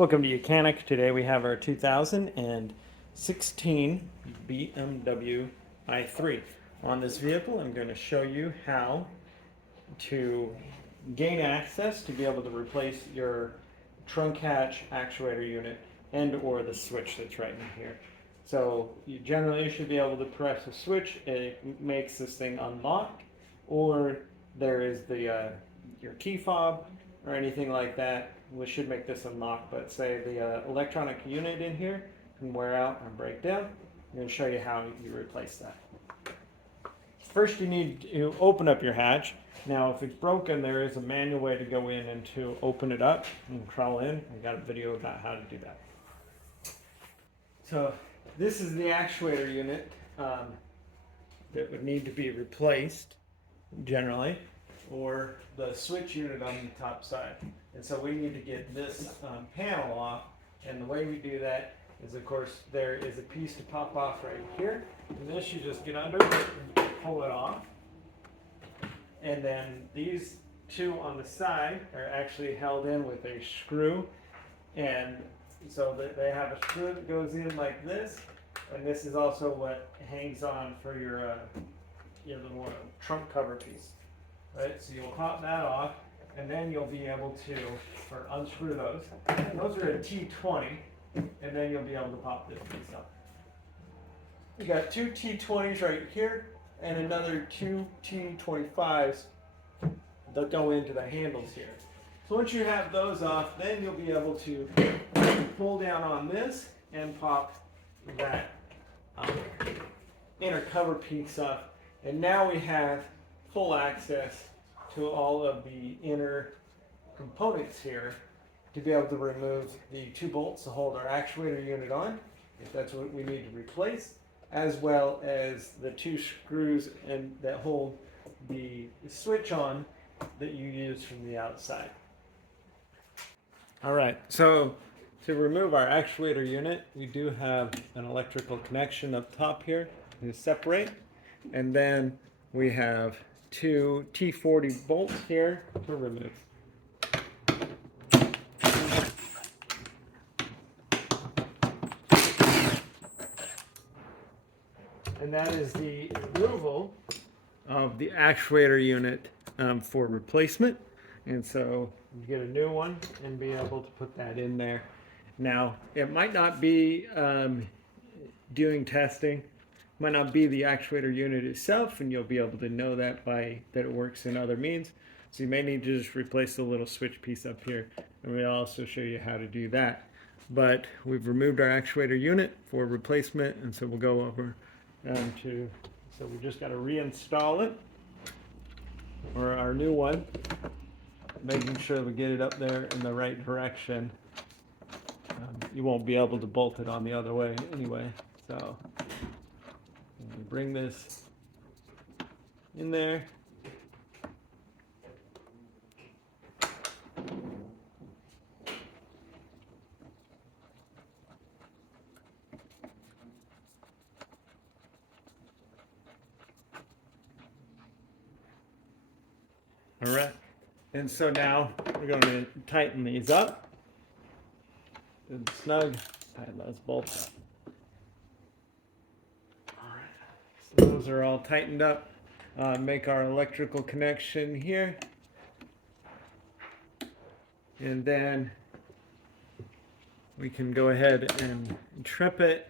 Welcome to Mechanic. Today we have our 2016 BMW i3. On this vehicle, I'm going to show you how to gain access to be able to replace your trunk hatch actuator unit and or the switch that's right in here. So you generally should be able to press a switch, it makes this thing unlock, or there is the your key fob or anything like that, which should make this unlock. But say the electronic unit in here can wear out or break down, I'm going to show you how you replace that. First, you need to open up your hatch. Now, if it's broken, there is a manual way to go in and to open it up and crawl in. I got a video about how to do that. So this is the actuator unit that would need to be replaced generally, or the switch unit on the top side. And so we need to get this panel off, and the way we do that is, of course, there is a piece to pop off right here, and this you just get under it and pull it off. And then these two on the side are actually held in with a screw, and so that they have a screw that goes in like this, and this is also what hangs on for your little trunk cover piece. Right, so you'll pop that off, and then you'll be able to unscrew those. Those are a T20, and then you'll be able to pop this piece off. You got two T20s right here, and another two T25s that go into the handles here. So once you have those off, then you'll be able to pull down on this and pop that inner cover piece off, and now we have full access to all of the inner components here to be able to remove the two bolts to hold our actuator unit on, if that's what we need to replace, as well as the two screws and that hold the switch on that you use from the outside. All right, so to remove our actuator unit, we do have an electrical connection up top here to separate, and then we have two T40 bolts here to remove. And that is the removal of the actuator unit for replacement. And so you get a new one and be able to put that in there. Now, it might not be doing testing, might not be the actuator unit itself, and you'll be able to know that by that it works in other means. So you may need to just replace the little switch piece up here, and we'll also show you how to do that. But we've removed our actuator unit for replacement, and so we'll go over so we just got to reinstall it, or our new one, making sure we get it up there in the right direction. You won't be able to bolt it on the other way anyway, so bring this in there. All right, and so now we're going to tighten these up. Good snug, tighten those bolts up. So those are all tightened up. Make our electrical connection here. And then we can go ahead and trip it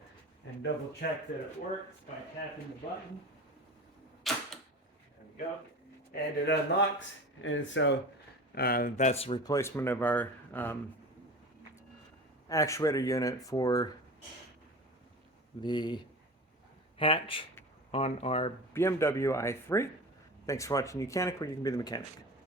and double check that it works by tapping the button. There we go. And it unlocks. And so that's the replacement of our actuator unit for the hatch on our BMW i3. Thanks for watching Mechanic, where you can be the mechanic.